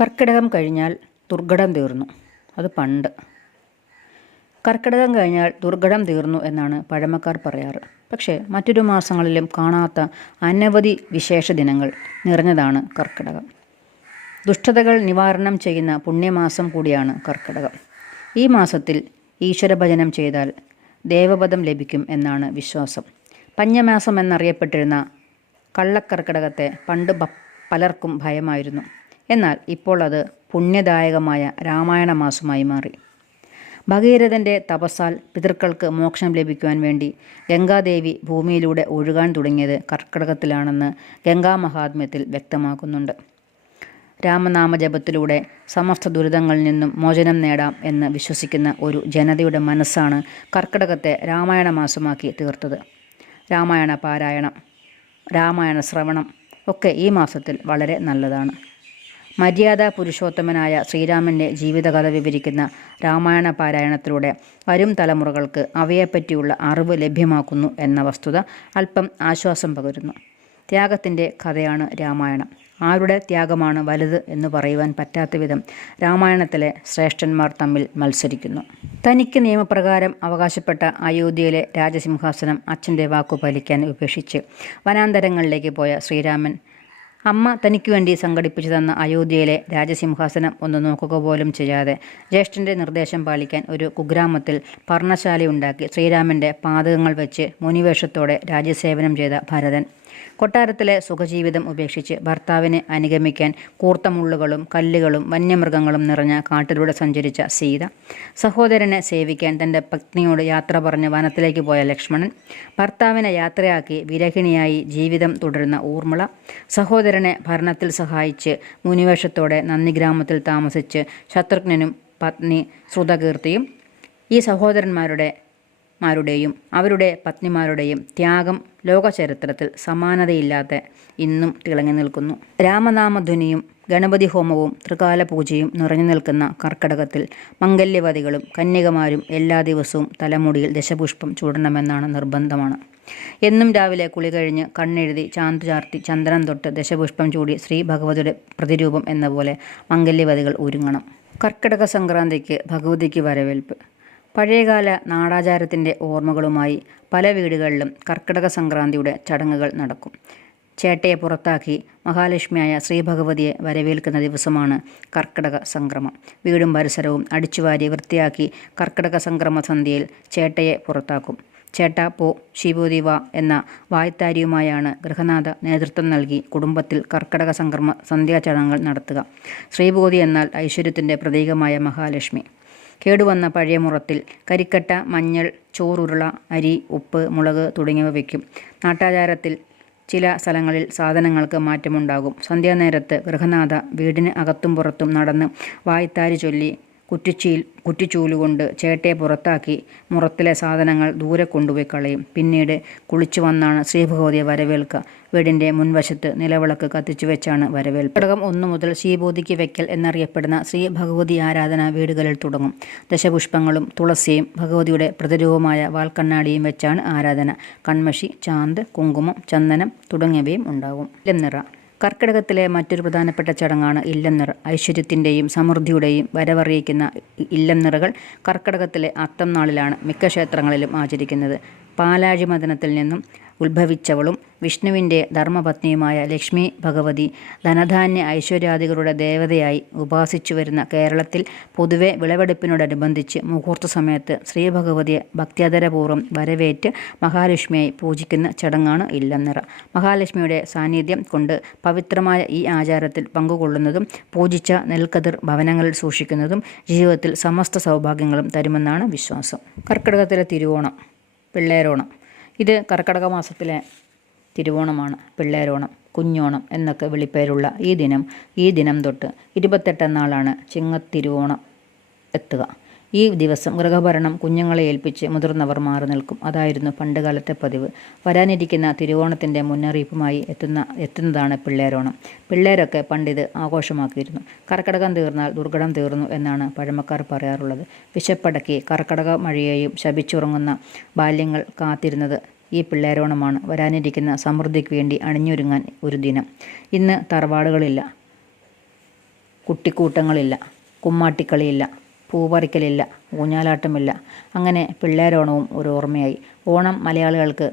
കർക്കിടകം കഴിഞ്ഞാൽ ദുർഘടം തീർന്നു. അത് പണ്ട്. കർക്കിടകം കഴിഞ്ഞാൽ ദുർഘടം തീർന്നു എന്നാണ് പഴമക്കാർ പറയാറ്. പക്ഷേ മറ്റൊരു മാസങ്ങളിലും കാണാത്ത അനവധി വിശേഷ ദിനങ്ങൾ നിറഞ്ഞതാണ് കർക്കിടകം. ദുഷ്ടതകൾ നിവാരണം ചെയ്യുന്ന പുണ്യമാസം കൂടിയാണ് കർക്കിടകം. ഈ മാസത്തിൽ ഈശ്വരഭജനം ചെയ്താൽ ദേവപദം ലഭിക്കും എന്നാണ് വിശ്വാസം. പഞ്ഞമാസം എന്നറിയപ്പെട്ടിരുന്ന കള്ളക്കർക്കിടകത്തെ പണ്ട് പലർക്കും ഭയമായിരുന്നു. എന്നാൽ ഇപ്പോൾ അത് പുണ്യദായകമായ രാമായണ മാസമായി മാറി. ഭഗീരഥന്റെ തപസ്സാൽ പിതൃക്കൾക്ക് മോക്ഷം ലഭിക്കുവാൻ വേണ്ടി ഗംഗാദേവി ഭൂമിയിലൂടെ ഒഴുകാൻ തുടങ്ങിയത് കർക്കിടകത്തിലാണെന്ന് ഗംഗാമഹാത്മ്യത്തിൽ വ്യക്തമാക്കുന്നുണ്ട്. രാമനാമജപത്തിലൂടെ സമസ്ത ദുരിതങ്ങളിൽ നിന്നും മോചനം നേടാം എന്ന് വിശ്വസിക്കുന്ന ഒരു ജനതയുടെ മനസ്സാണ് കർക്കിടകത്തെ രാമായണ മാസമാക്കി തീർത്തത്. രാമായണ പാരായണം രാമായണ ശ്രവണം ഒക്കെ ഈ മാസത്തിൽ വളരെ നല്ലതാണ്. മര്യാദ പുരുഷോത്തമനായ ശ്രീരാമന്റെ ജീവിതകഥ വിവരിക്കുന്ന രാമായണ പാരായണത്തിലൂടെ വരും തലമുറകൾക്ക് അവയെപ്പറ്റിയുള്ള അറിവ് ലഭ്യമാക്കുന്നു എന്ന വസ്തുത അല്പം ആശ്വാസം പകരുന്നു. ത്യാഗത്തിന്റെ കഥയാണ് രാമായണം. ആരുടെ ത്യാഗമാണ് വലുത് എന്ന് പറയുവാൻ പറ്റാത്ത വിധം രാമായണത്തിലെ ശ്രേഷ്ഠന്മാർ തമ്മിൽ മത്സരിക്കുന്നു. തനിക്ക് നിയമപ്രകാരം അവകാശപ്പെട്ട അയോധ്യയിലെ രാജസിംഹാസനം അച്ഛന്റെ വാക്കു പാലിക്കാൻ ഉപേക്ഷിച്ച് വനാന്തരങ്ങളിലേക്ക് പോയ ശ്രീരാമൻ അമ്മ തനിക്ക് വേണ്ടി സംഘടിപ്പിച്ചു തന്ന അയോധ്യയിലെ രാജസിംഹാസനം ഒന്ന് നോക്കുക പോലും ചെയ്യാതെ ജ്യേഷ്ഠന്റെ നിർദ്ദേശം പാലിക്കാൻ ഒരു കുഗ്രാമത്തിൽ പർണശാലയുണ്ടാക്കി ശ്രീരാമന്റെ പാതകങ്ങൾ വെച്ച് മുനിവേഷത്തോടെ രാജ്യസേവനം ചെയ്ത ഭരതൻ. കൊട്ടാരത്തിലെ സുഖജീവിതം ഉപേക്ഷിച്ച് ഭർത്താവിനെ അനുഗമിക്കാൻ കൂർത്ത മുള്ളുകളും കല്ലുകളും വന്യമൃഗങ്ങളും നിറഞ്ഞ കാട്ടിലൂടെ സഞ്ചരിച്ച സീത. സഹോദരനെ സേവിക്കാൻ തന്റെ പത്നിയോട് യാത്ര പറഞ്ഞ് വനത്തിലേക്ക് പോയ ലക്ഷ്മണൻ. ഭർത്താവിനെ യാത്രയാക്കി വിരഹിണിയായി ജീവിതം തുടരുന്ന ഊർമിള. സഹോദരനെ ഭരണത്തിൽ സഹായിച്ച് മുനിവേഷത്തോടെ നന്ദിഗ്രാമത്തിൽ താമസിച്ച് ശത്രുഘ്നനും പത്നി ശ്രുതകീർത്തിയും ഈ സഹോദരന്മാരുടെ മാരുടെയും അവരുടെ പത്നിമാരുടെയും ത്യാഗം ലോകചരിത്രത്തിൽ സമാനതയില്ലാത്ത ഇന്നും തിളങ്ങി നിൽക്കുന്നു. രാമനാമധ്വനിയും ഗണപതി ഹോമവും ത്രികാല പൂജയും നിറഞ്ഞു നിൽക്കുന്ന കർക്കടകത്തിൽ മംഗല്യവതികളും കന്യകമാരും എല്ലാ ദിവസവും തലമുടിയിൽ ദശപുഷ്പം ചൂടണമെന്നാണ് നിർബന്ധമാണ്. എന്നും രാവിലെ കുളി കഴിഞ്ഞ് കണ്ണെഴുതി ചാന്തു ചാർത്തി ചന്ദനം തൊട്ട് ദശപുഷ്പം ചൂടി ശ്രീ ഭഗവതിയുടെ പ്രതിരൂപം എന്ന പോലെ മംഗല്യവതികൾ ഒരുങ്ങണം. കർക്കിടക സംക്രാന്തിക്ക് ഭഗവതിക്ക് വരവേൽപ്പ്. പഴയകാല നാടാചാരത്തിന്റെ ഓർമ്മകളുമായി പല വീടുകളിലും കർക്കിടക സംക്രാന്തിയുടെ ചടങ്ങുകൾ നടക്കും. ചേട്ടയെ പുറത്താക്കി മഹാലക്ഷ്മിയായ ശ്രീഭഗവതിയെ വരവേൽക്കുന്ന ദിവസമാണ് കർക്കിടക സംക്രമം. വീടും പരിസരവും അടിച്ചുവാരി വൃത്തിയാക്കി കർക്കിടക സംക്രമ സന്ധ്യയിൽ ചേട്ടയെ പുറത്താക്കും. ചേട്ട പോ ശിവോദിവ എന്ന വായ്ത്താരിയുമായാണ് ഗൃഹനാഥ നേതൃത്വം നൽകി കുടുംബത്തിൽ കർക്കിടക സംക്രമ സന്ധ്യാചടങ്ങുകൾ നടത്തുക. ശ്രീഭൂതി എന്നാൽ ഐശ്വര്യത്തിന്റെ പ്രതീകമായ മഹാലക്ഷ്മി. കേടുവന്ന പഴയ മുറത്തിൽ കരിക്കട്ട മഞ്ഞൾ ചോറുരുള അരി ഉപ്പ് മുളക് തുടങ്ങിയവ വയ്ക്കും നാട്ടാചാരത്തിൽ ചില സ്ഥലങ്ങളിൽ സാധനങ്ങൾക്ക് മാറ്റമുണ്ടാകും. സന്ധ്യാനേരത്ത് ഗൃഹനാഥ വീടിന് അകത്തും പുറത്തും നടന്ന് വായ്ത്താരി ചൊല്ലി കുറ്റിച്ചീൽ കുറ്റിച്ചൂലുകൊണ്ട് ചേട്ടയെ പുറത്താക്കി മുറത്തിലെ സാധനങ്ങൾ ദൂരെ കൊണ്ടുപോയി കളയും. പിന്നീട് കുളിച്ചു വന്നാണ് ശ്രീഭഗവതിയെ വരവേൽക്കുക. വീടിന്റെ മുൻവശത്ത് നിലവിളക്ക് കത്തിച്ചു വെച്ചാണ് വരവേൽപ്പ്. ഘടകം ഒന്നു മുതൽ ശ്രീബോധിക്ക് വെക്കൽ എന്നറിയപ്പെടുന്ന ശ്രീ ഭഗവതി ആരാധന വീടുകളിൽ തുടങ്ങും. ദശപുഷ്പങ്ങളും തുളസിയും ഭഗവതിയുടെ പ്രതിരൂപമായ വാൽക്കണ്ണാടിയും വെച്ചാണ് ആരാധന. കൺമഷി ചാന്ത് കുങ്കുമം ചന്ദനം തുടങ്ങിയവയും ഉണ്ടാകും. നിറ കർക്കിടകത്തിലെ മറ്റൊരു പ്രധാനപ്പെട്ട ചടങ്ങാണ് ഇല്ലംനിറ. ഐശ്വര്യത്തിന്റെയും സമൃദ്ധിയുടെയും വരവറിയിക്കുന്ന ഇല്ലംനിറകൾ കർക്കിടകത്തിലെ അത്തം നാളിലാണ് മിക്ക ക്ഷേത്രങ്ങളിലും ആചരിക്കുന്നത്. പാലാഴി മദനത്തിൽ നിന്നും ഉത്ഭവിച്ചവളും വിഷ്ണുവിന്റെ ധർമ്മപത്നിയുമായ ലക്ഷ്മി ഭഗവതി ധനധാന്യ ഐശ്വര്യാദികളുടെ ദേവതയായി ഉപാസിച്ചു വരുന്ന കേരളത്തിൽ പൊതുവെ വിളവെടുപ്പിനോടനുബന്ധിച്ച് മുഹൂർത്ത സമയത്ത് ശ്രീഭഗവതിയെ ഭക്ത്യാദരപൂർവം വരവേറ്റ് മഹാലക്ഷ്മിയായി പൂജിക്കുന്ന ചടങ്ങാണ് ഇല്ലംനിറ. മഹാലക്ഷ്മിയുടെ സാന്നിധ്യം കൊണ്ട് പവിത്രമായ ഈ ആചാരത്തിൽ പങ്കുകൊള്ളുന്നതും പൂജിച്ച നെൽക്കതിർ ഭവനങ്ങളിൽ സൂക്ഷിക്കുന്നതും ജീവിതത്തിൽ സമസ്ത സൗഭാഗ്യങ്ങളും തരുമെന്നാണ് വിശ്വാസം. കർക്കിടകത്തിലെ തിരുവോണം പിള്ളേരോണം ഇത് കർക്കടക മാസത്തിലെ തിരുവോണമാണ് പിള്ളേരോണം കുഞ്ഞോണം എന്നൊക്കെ വിളിപ്പേരുള്ള ഈ ദിനം ഈ ദിനം തൊട്ട് ഇരുപത്തെട്ടാം നാളാണ് ചിങ്ങത്തിരുവോണം എത്തുക. ഈ ദിവസം ഗൃഹഭരണം കുഞ്ഞുങ്ങളെ ഏൽപ്പിച്ച് മുതിർന്നവർ മാറി നിൽക്കും. അതായിരുന്നു പണ്ടുകാലത്തെ പതിവ്. വരാനിരിക്കുന്ന തിരുവോണത്തിന്റെ മുന്നറിയിപ്പുമായി എത്തുന്ന എത്തുന്നതാണ് പിള്ളേരോണം. പിള്ളേരൊക്കെ പണ്ടിത് ആഘോഷമാക്കിയിരുന്നു. കർക്കിടകം തീർന്നാൽ ദുർഘടം തീർന്നു എന്നാണ് പഴമക്കാർ പറയാറുള്ളത്. വിശപ്പടക്കി കർക്കിടക മഴയെയും ശപിച്ചുറങ്ങുന്ന ബാല്യങ്ങൾ കാത്തിരുന്നത് ഈ പിള്ളേരോണമാണ്. വരാനിരിക്കുന്ന സമൃദ്ധിക്ക് വേണ്ടി അണിഞ്ഞൊരുങ്ങാൻ ഒരു ദിനം. ഇന്ന് തറവാടുകളില്ല കുട്ടിക്കൂട്ടങ്ങളില്ല കുമ്മാട്ടിക്കളിയില്ല പൂപറിക്കലില്ല ഊഞ്ഞാലാട്ടമില്ല. അങ്ങനെ പിള്ളേരോണവും ഒരു ഓർമ്മയായി. ഓണം മലയാളികൾക്ക്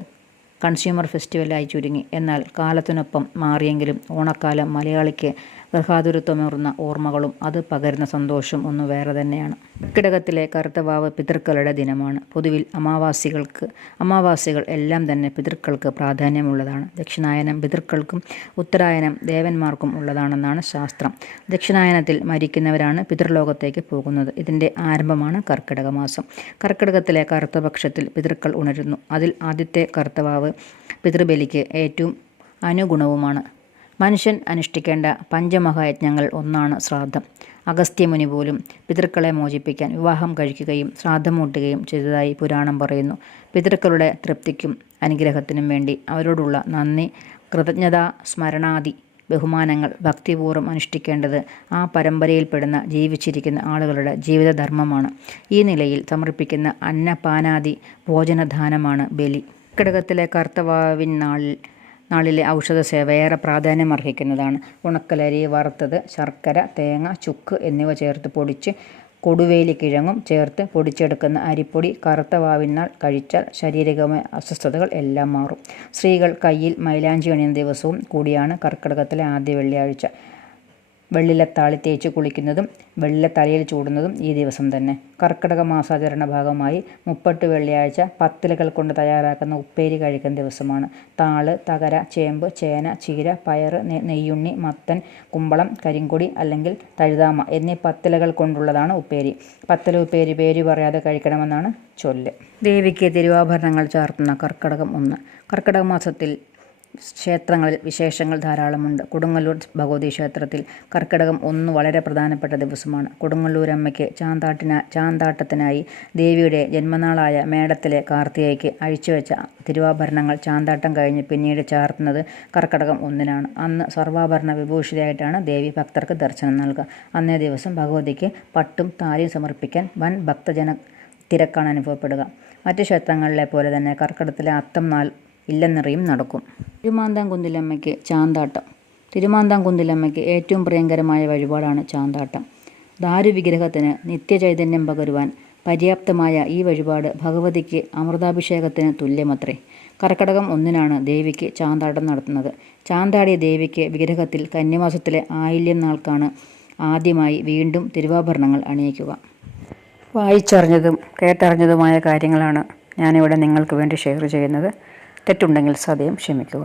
കൺസ്യൂമർ ഫെസ്റ്റിവലായി ചുരുങ്ങി. എന്നാൽ കാലത്തിനൊപ്പം മാറിയെങ്കിലും ഓണക്കാലം മലയാളിക്ക് ഗൃഹാതുരത്വമേറുന്ന ഓർമ്മകളും അത് പകരുന്ന സന്തോഷം ഒന്നു വേറെ തന്നെയാണ്. കിടകത്തിലെ കറുത്തവാവ് പിതൃക്കളുടെ ദിനമാണ്. പൊതുവിൽ അമാവാസികൾക്ക് അമാവാസികൾ എല്ലാം തന്നെ പിതൃക്കൾക്ക് പ്രാധാന്യമുള്ളതാണ്. ദക്ഷിണായനം പിതൃക്കൾക്കും ഉത്തരായനം ദേവന്മാർക്കും ഉള്ളതാണെന്നാണ് ശാസ്ത്രം. ദക്ഷിണായനത്തിൽ മരിക്കുന്നവരാണ് പിതൃലോകത്തേക്ക് പോകുന്നത്. ഇതിന്റെ ആരംഭമാണ് കർക്കിടക മാസം കർക്കിടകത്തിലെ കറുത്തപക്ഷത്തിൽ പിതൃക്കൾ ഉണരുന്നു. അതിൽ ആദ്യത്തെ കറുത്തവാവ് പിതൃബലിക്ക് ഏറ്റവും അനുഗുണവുമാണ്. മനുഷ്യൻ അനുഷ്ഠിക്കേണ്ട പഞ്ചമഹായജ്ഞങ്ങൾ ഒന്നാണ് ശ്രാദ്ധം. അഗസ്ത്യമുനി പോലും പിതൃക്കളെ മോചിപ്പിക്കാൻ വിവാഹം കഴിക്കുകയും ശ്രാദ്ധമൂട്ടുകയും ചെയ്തതായി പുരാണം പറയുന്നു. പിതൃക്കളുടെ തൃപ്തിക്കും അനുഗ്രഹത്തിനും വേണ്ടി അവരോടുള്ള നന്ദി കൃതജ്ഞതാ സ്മരണാദി ബഹുമാനങ്ങൾ ഭക്തിപൂർവം അനുഷ്ഠിക്കേണ്ടത് ആ പരമ്പരയിൽപ്പെടുന്ന ജീവിച്ചിരിക്കുന്ന ആളുകളുടെ ജീവിതധർമ്മമാണ്. ഈ നിലയിൽ സമർപ്പിക്കുന്ന അന്നപാനാദി ഭോജനദാനമാണ് ബലി. കർക്കിടകത്തിലെ കർത്തവാവിൻ നാളിൽ നാളിലെ ഔഷധ സേവ ഏറെ പ്രാധാന്യം അർഹിക്കുന്നതാണ്. ഉണക്കലരി വറുത്തത് ശർക്കര തേങ്ങ ചുക്ക് എന്നിവ ചേർത്ത് പൊടിച്ച് കൊടുവേലി കിഴങ്ങും ചേർത്ത് പൊടിച്ചെടുക്കുന്ന അരിപ്പൊടി കറുത്ത വാവിനാൾ കഴിച്ചാൽ ശാരീരികമായ അസ്വസ്ഥതകൾ എല്ലാം മാറും. സ്ത്രീകൾ കയ്യിൽ മൈലാഞ്ചി അണിയുന്ന ദിവസവും കൂടിയാണ് കർക്കിടകത്തിലെ ആദ്യ വെള്ളിയാഴ്ച. വെള്ളിലത്താളി തേച്ച് കുളിക്കുന്നതും വെള്ളില തലയിൽ ചൂടുന്നതും ഈ ദിവസം തന്നെ. കർക്കിടക മാസാചരണ ഭാഗമായി മുപ്പട്ട് വെള്ളിയാഴ്ച പത്തിലകൾ കൊണ്ട് തയ്യാറാക്കുന്ന ഉപ്പേരി കഴിക്കുന്ന ദിവസമാണ്. താൾ തകര ചേമ്പ് ചേന ചീര പയർ നെയ്യുണ്ണി മത്തൻ കുമ്പളം കരിങ്കൊടി അല്ലെങ്കിൽ തഴുതാമ എന്നീ പത്തിലകൾ കൊണ്ടുള്ളതാണ് ഉപ്പേരി. പത്തല ഉപ്പേരി പേര് പറയാതെ കഴിക്കണമെന്നാണ് ചൊല്ല്. ദേവിക്ക് തിരുവാഭരണങ്ങൾ ചാർത്തുന്ന കർക്കിടകം ഒന്ന്. കർക്കിടക മാസത്തിൽ ക്ഷേത്രങ്ങളിൽ വിശേഷങ്ങൾ ധാരാളമുണ്ട്. കൊടുങ്ങല്ലൂർ ഭഗവതി ക്ഷേത്രത്തിൽ കർക്കിടകം ഒന്ന് വളരെ പ്രധാനപ്പെട്ട ദിവസമാണ്. കൊടുങ്ങല്ലൂർ അമ്മയ്ക്ക് ചാന്താട്ടിന ചാന്താട്ടത്തിനായി ദേവിയുടെ ജന്മനാളായ മേടത്തിലെ കാർത്തികയ്ക്ക് അഴിച്ചുവെച്ച തിരുവാഭരണങ്ങൾ ചാന്താട്ടം കഴിഞ്ഞ് പിന്നീട് ചാർത്തുന്നത് കർക്കിടകം ഒന്നിനാണ്. അന്ന് സർവാഭരണ വിഭൂഷിതയായിട്ടാണ് ദേവി ഭക്തർക്ക് ദർശനം നൽകുക. അന്നേ ദിവസം ഭഗവതിക്ക് പട്ടും താലിയും സമർപ്പിക്കാൻ വൻ ഭക്തജന തിരക്കാണ് അനുഭവപ്പെടുക. മറ്റ് ക്ഷേത്രങ്ങളിലെ പോലെ തന്നെ കർക്കിടത്തിലെ അത്തം നാൾ ഇല്ലെന്നറിയും നടക്കും. തിരുമാന്താംകുന്നിലമ്മയ്ക്ക് ചാന്താട്ടം. തിരുമാന്താംകുന്നിലമ്മയ്ക്ക് ഏറ്റവും പ്രിയങ്കരമായ വഴിപാടാണ് ചാന്താട്ടം. ദാരുവിഗ്രഹത്തിന് നിത്യചൈതന്യം പകരുവാൻ പര്യാപ്തമായ ഈ വഴിപാട് ഭഗവതിക്ക് അമൃതാഭിഷേകത്തിന് തുല്യമത്രേ. കർക്കടകം ഒന്നിനാണ് ദേവിക്ക് ചാന്താട്ടം നടത്തുന്നത്. ചാന്താടിയ ദേവിക്ക് വിഗ്രഹത്തിൽ കന്യമാസത്തിലെ ആയില്യം നാൾക്കാണ് ആദ്യമായി വീണ്ടും തിരുവാഭരണങ്ങൾ അണിയിക്കുക. വായിച്ചറിഞ്ഞതും കേട്ടറിഞ്ഞതുമായ കാര്യങ്ങളാണ് ഞാനിവിടെ നിങ്ങൾക്ക് വേണ്ടി ഷെയർ ചെയ്യുന്നത്. തെറ്റുണ്ടെങ്കിൽ സദയം ക്ഷമിക്കുക.